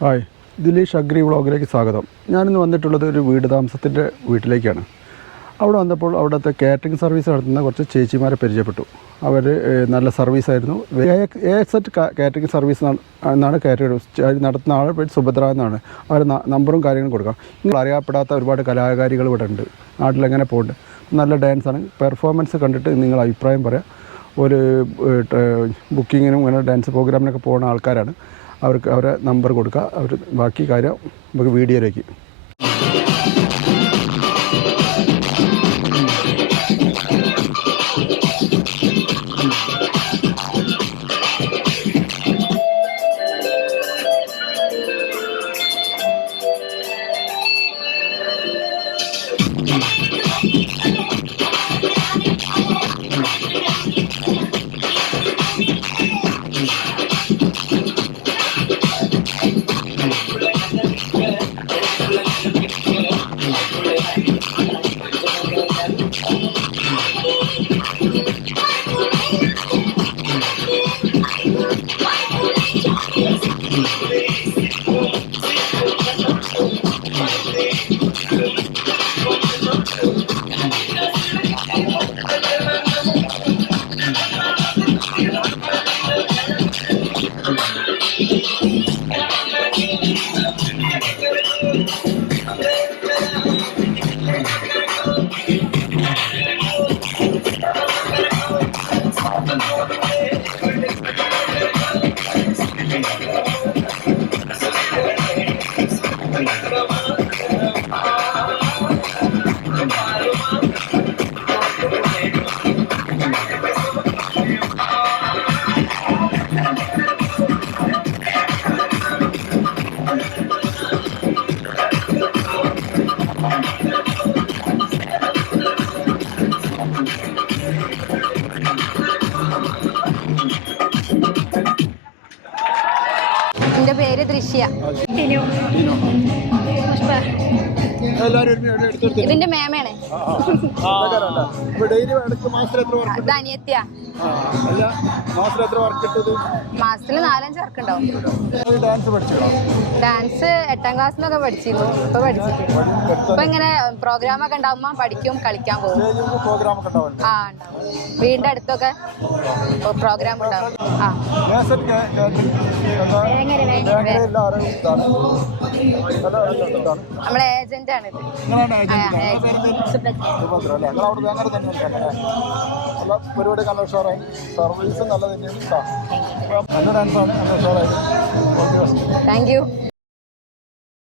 Hi, Dileesh agri വ്ളോഗിലേക്ക് സ്വാഗതം. ഞാനിന്ന് വന്നിട്ടുള്ളത് ഒരു വീട് താമസത്തിൻ്റെ വീട്ടിലേക്കാണ്. അവിടെ വന്നപ്പോൾ അവിടുത്തെ കാറ്ററിംഗ് സർവീസ് നടത്തുന്ന കുറച്ച് ചേച്ചിമാരെ പരിചയപ്പെട്ടു. അവർ നല്ല സർവീസായിരുന്നു. AXT കാറ്ററിംഗ് സർവീസ് എന്നാണ് കാറ്ററിംഗ് നടത്തുന്ന ആൾ പേര് സുഭദ്ര എന്നാണ്. അവർ നമ്പറും കാര്യങ്ങളും കൊടുക്കാം. നിങ്ങൾ അറിയപ്പെടാത്ത ഒരുപാട് കലാകാരികൾ ഇവിടെ ഉണ്ട്. നാട്ടിലെങ്ങനെ പോകുന്നുണ്ട്. നല്ല ഡാൻസാണ്. പെർഫോമൻസ് കണ്ടിട്ട് നിങ്ങൾ അഭിപ്രായം പറയാം. ഒരു ബുക്കിങ്ങിനും ഇങ്ങനെ ഡാൻസ് പ്രോഗ്രാമിനൊക്കെ പോകുന്ന ആൾക്കാരാണ്. അവരെ നമ്പർ കൊടുക്കുക. അവർ ബാക്കി കാര്യം നമുക്ക് വീഡിയോയിലേക്ക്. എന്റെ പേര് ദൃശ്യ. ഇതിന്റെ മേമയാണ്. ഇത് അനിയത്തിയാ. മാസത്തില് 4-5 വർക്ക് ഉണ്ടാവും. ഡാൻസ് 8ാം ക്ലാസ്സിലൊക്കെ പഠിച്ചിരുന്നു. ഇപ്പൊ പഠിച്ചിട്ടില്ല. ഇപ്പൊ ഇങ്ങനെ പ്രോഗ്രാം ഒക്കെ ഉണ്ടാവുമ്പോ പഠിക്കും, കളിക്കാൻ പോകും. ഉണ്ടാവും. വീടിന്റെ അടുത്തൊക്കെ പ്രോഗ്രാം ഉണ്ടാവും. നമ്മളെ ഏജന്റ് ആണ് ഇത്. പരിപാടി നല്ല ഉഷാറായി. സർവീസ് നല്ല തന്നെയാണ്. നല്ല ഡാൻസാണ്. നല്ല ഉഷാറായി. Thank you.